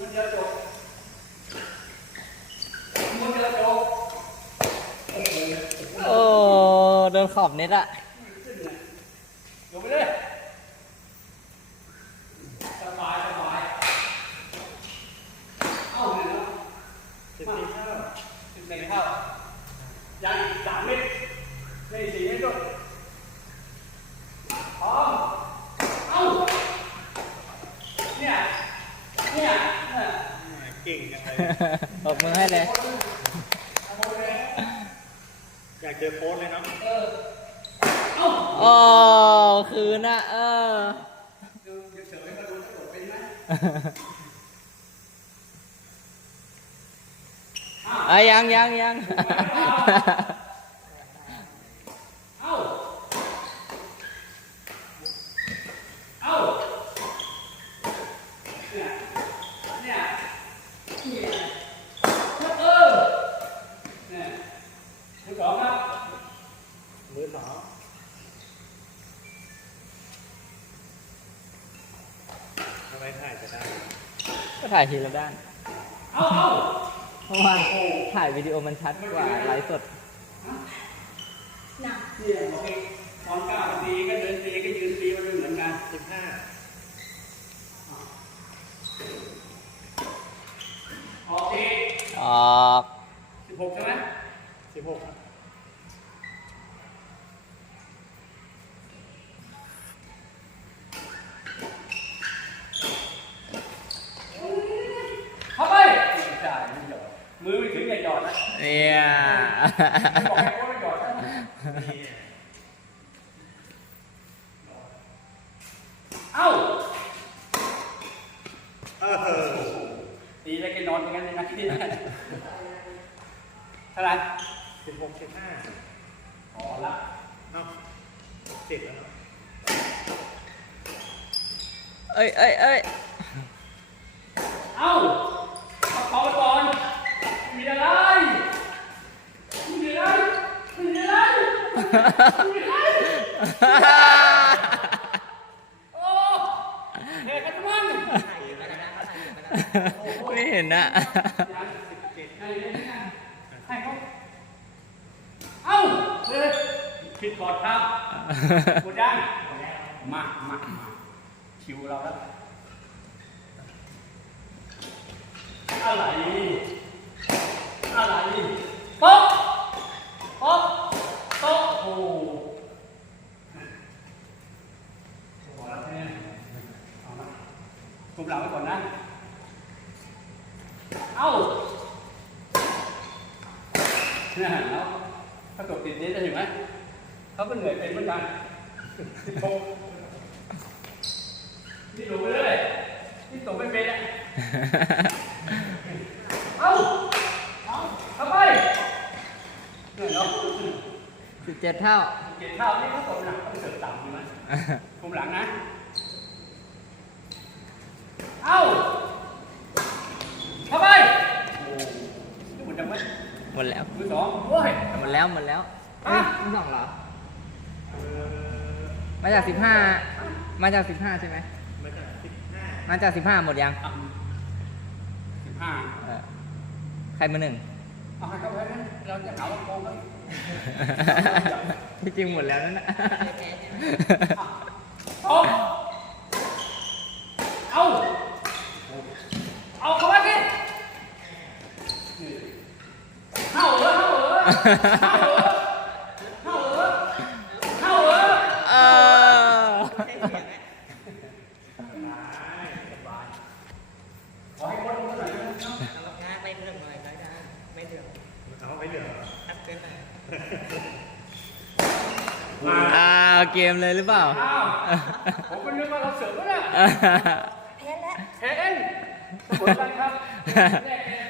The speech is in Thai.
โอ้โหโอ้โดนขอบเน็ตอะลงไปเลยสบายสบายเอ้าเลยนะสิบสี่เท่าสิบเมตรเข้ายังอีกสามเมตรในสี่เมตรด้วยพร้อมเอ้าเนี่ยเนี่ยเนี่ย เก่งจังเลย ตบมือให้เลยเอาหมดเลยอยากเจอโค้ดเลยเนาะเออเอ้าโอ้คืนอะเออดูเฉยๆมาดูกระโดดเป็นไหมอะยังยังยัง เอ้า เอ้า เนี่ย เนี่ยเนี่ยเออ เนี่ยมือสองครับ มือสองทำ ไมถ่ายจะได้ก็ถ่ายทีละด้าน เอ้าเอ้าเพราะว่าถ่ายวิดีโอมันชัดกว่าไลฟ์สดเนี่ยบอกเองตอนก้าวตีก็เดินตีก็ยืนตีมันไม่เหมือนกันสิบห้าออกตีออกสิบหกใช่ไหมสิบหก เข้าไปไม่ได้ไม่หยอดมือไม่ถึงอย่าหยอดนะ เนี่ยบอกให้โค้ชไม่หยอดนะนี่เอ้าเออตีแล้วแกนอนอย่างนั้นเลยนะที่นั่นเท่าไหร่สิบหกสิบห้าพอละเอ้าเจ็ดแล้วเนาะเอ้ยเอ้ยเอ้ยเอ้าเอาเขาไปก่อนไม่มีอะไรไม่มีอะไรไม่มีอะไร ไม่มีอะไรโอ้เฮ้ยกันมั้งไม่เห็นอะให้เขาเอ้าเฮ้ยผิดบอดครับหมดยังมามามาคิวเราแล้วอะไรอะไรป๊ะโป๊ะโต๊ะ โอ้โหพอแล้วเนี่ยเอามากลุ่มหลังไว้ก่อนนะ เอ้าเนี่ยแล้วถ้าตกติดนี้จะเห็นไหมเขาก็เหนื่อยเป็นเหมือนกันโอ้นี่หลงไปเลยนี่ตกไม่เป็นอะ เอ้า เอาเข้าไปเนี่ยเนาะ สิบเจ็ดเท่าเกียรติข้าวนี่เขาตกหนักต้องเสิร์ฟต่ำใช่ไหมกลุ่มหลังนะ เอ้าเข้าไปโอ้ยหมดยังไหมหมดแล้ว มือสองโอ้ย หมดแล้วหมดแล้วอะเฮ้ยมือสองเหรอเออมาจากสิบห้ามาจากสิบห้าใช่ไหมมาจากสิบห้ามาจากสิบห้าหมดยังอะสิบห้าเออใครมาหนึ่งเอาให้เข้าไปนะเราจะหาว่าโกงเขาอีก ที่จริงหมดแล้วนั่นนะเอาเอาเอาเข้ามาสิเข้าเหรอเข้าเหรอเข้าเหรอเข้าเหรอเข้าเหรอ เออ ขอให้คนรู้หน่อยนะ เอา ไม่เหลืออ้าวเกมเลยหรือเปล่า อ้าวผมก็นึกว่าเราเสิร์ฟแล้วนะแพ้เองเสมอกันครับแรกแพ้ที